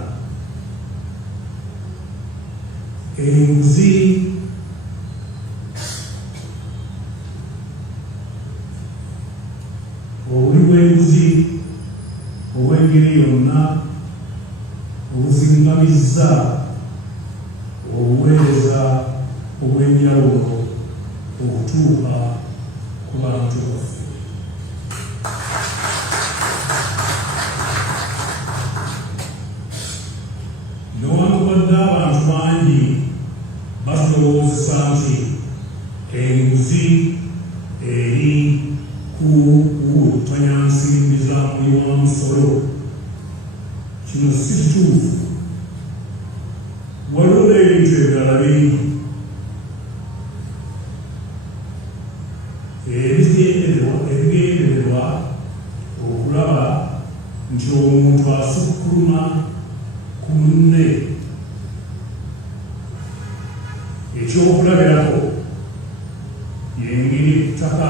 Enguzi obuli bw'enguzi obw'engeri yonna obuzingamizza obuweereza obw'enjawulo okutuuka ku bantu baffe. Newankubadde abantu bangi nti enguzi eri ku kuwuutanya nsimbi za muli wa musolo. Kino si kituufu. Waliwo n'ebintu ebirala bingi ebigendererwa okulaba nti omuntu asukkuluma ku munne. Ekyokulabirako y'engeri ettaka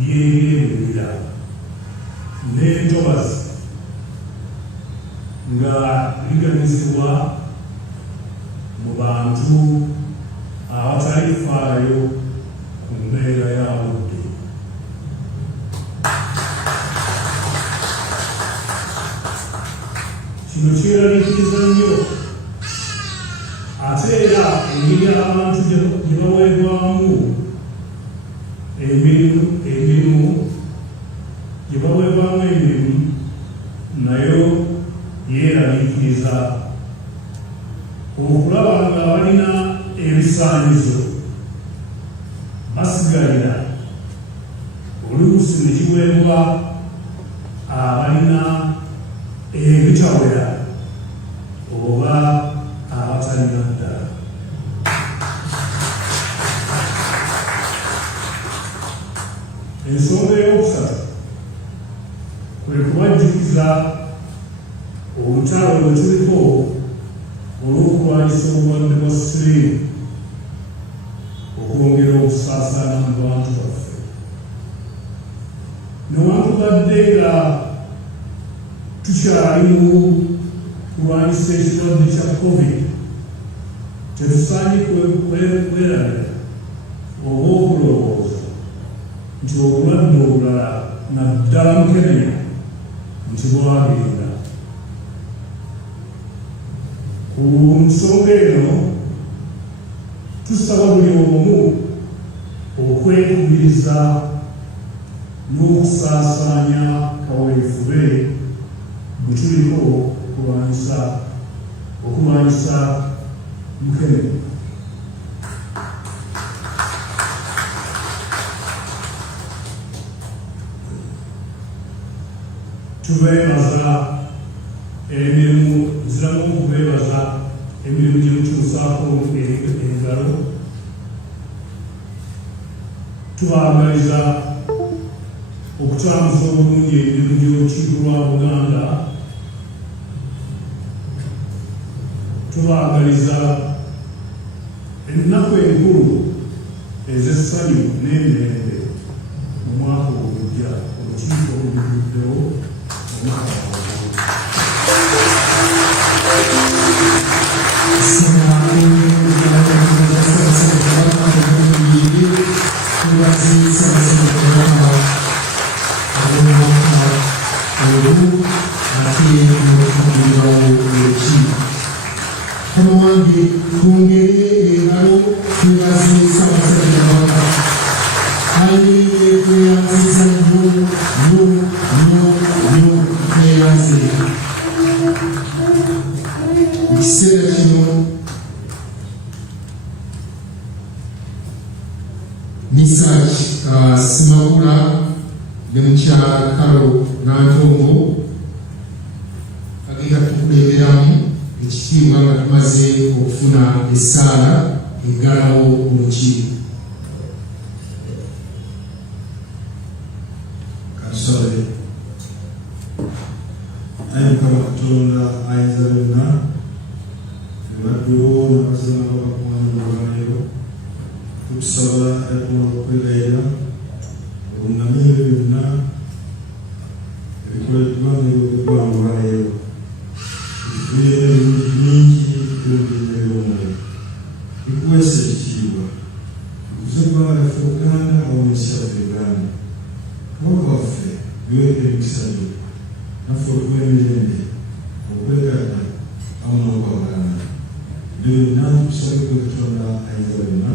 ly'ebyebibira n'entobazi nga liganyizibwa mu bantu abatalifaayo ku mbeera ya budde. Kino kyeraliikiriza nnyo ate era engeri abantu gye baweebwamu emirimu nayo yeeraliikiriza okulaba nga balina ebisaanyizo basigalira oluusi ne kiweebwa abalina ebitawera oba abatalina ddala. Ensonga ey'okusatu kwe kubajjukiza olutalo lwe tuliko olw'okulwanyisa obulwadde bwa siriimu okwongera okusaasaana mu bantu baffe. Newankubadde nga tukyali mu kulwanyisa ekirwadde kya COVID, tetusaanye kwerabira oba okulowooza nti obulwadde obulala naddala Mukenenya nti bwagenda. Ku nsonga eno tusaba buli omu okwekubiriza n'okusaasaanya kaweefube bwe tuliko okulwanyisa Mukenenya. Tubeebaza emirimu ziramu okubeebaza emirimu gye mutuusaako engalo. Tubaagaliza okutambuza obulungi emirimu gy'olukiiko lwa Buganda. Tubaagaliza ennaku enkulu ez'essanyu n'emirembe mu mwaka ogujja olukiiko oluguddewo omwaka Simabula ne mukyala Kalo Nantongo agenda tukulemberamu ekitiibwa nga tumaze okufuna essaala eggalawo olukiiko. Katusale. Ayi Mukama Katonda ayinza byonna, ebaddewo n'abazima b'abakwano b'abayo, tukusaba ekuma okwegayira oluname ebyo byonna ebikoleddwa n'ebikolebwa mu lwaleero. Bifuyeyo ebirungi bingi by'olulimi eby'omwoyo. Bikuweesa ekitiibwa. Bikuze eggwanga lyaffe Uganda awamu n'ensi yaffe Uganda. Kabaka waffe biweebwe emikisa gyo. Naffe okuwa emirembe, okwegatta awamu n'okwagalana. Ebyo byonna tukusabye Gwe Katonda ayinza byonna.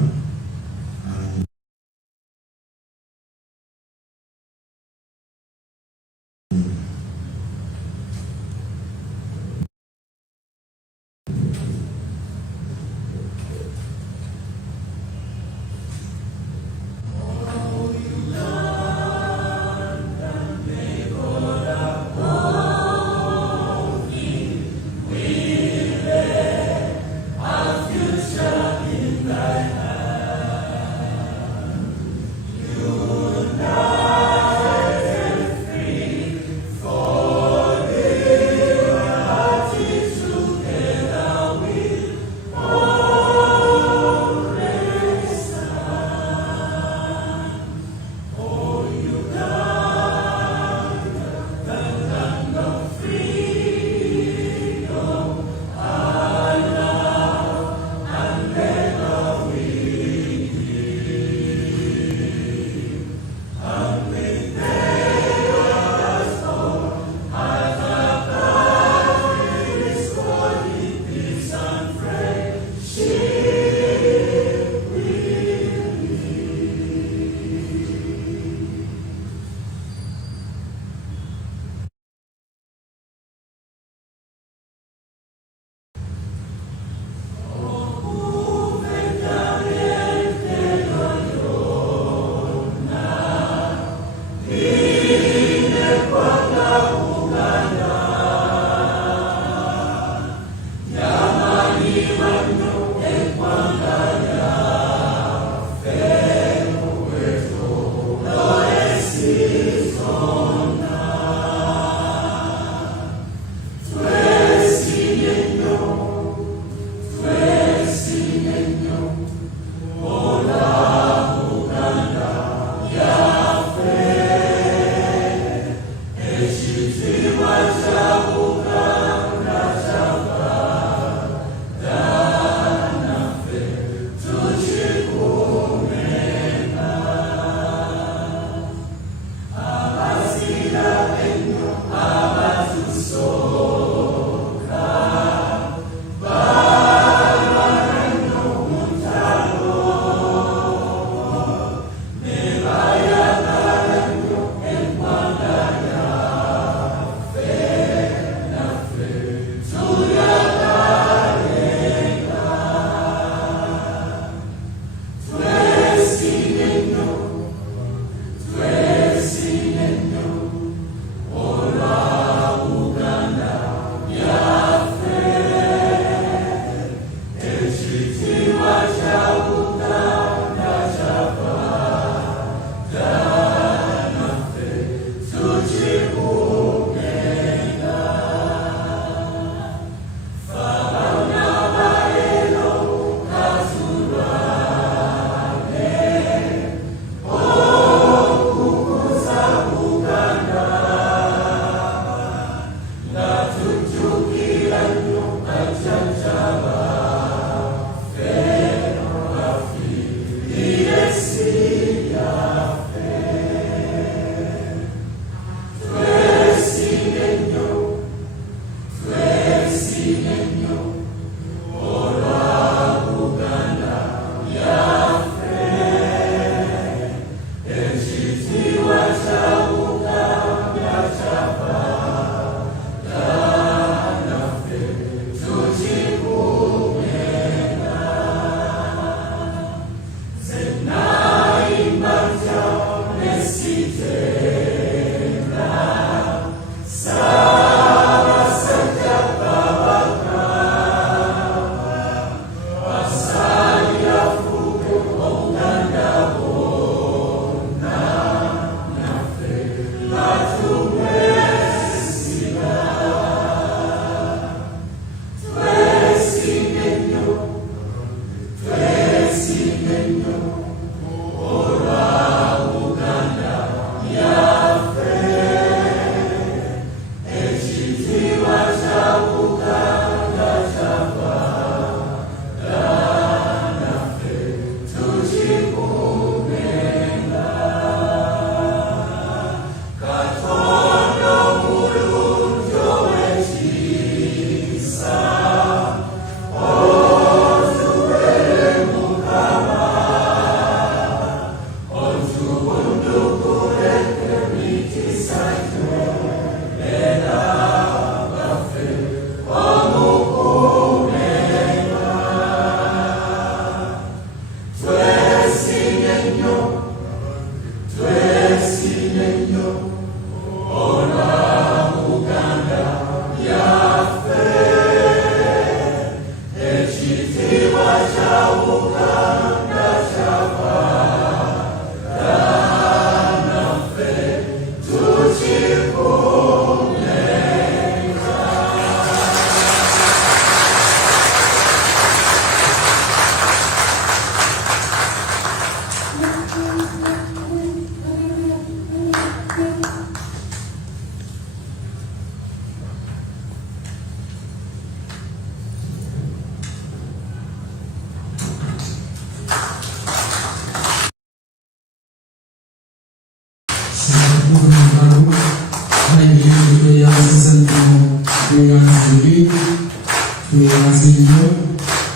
tweyanze nnyo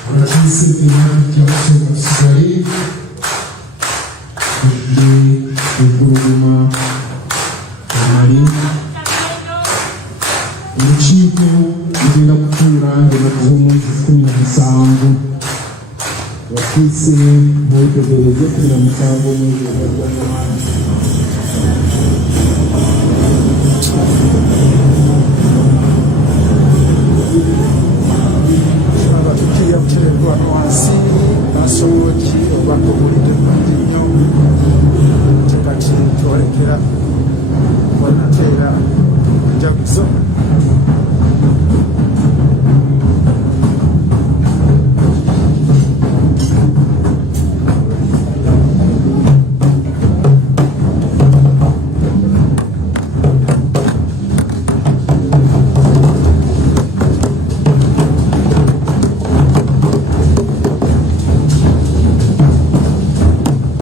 abakiise emyaka gyakusooka tusigale tudde egguluguma amali olukiiko lugenda kutuula ng'ennaku z'omwezi 17 wakiise mwetegereze 17 omwezi ogwagwamumaani abatukiya butererwa wansi basoboki obwakobulidde bulungi nnyo tekati twolekera wanateera enjaguzo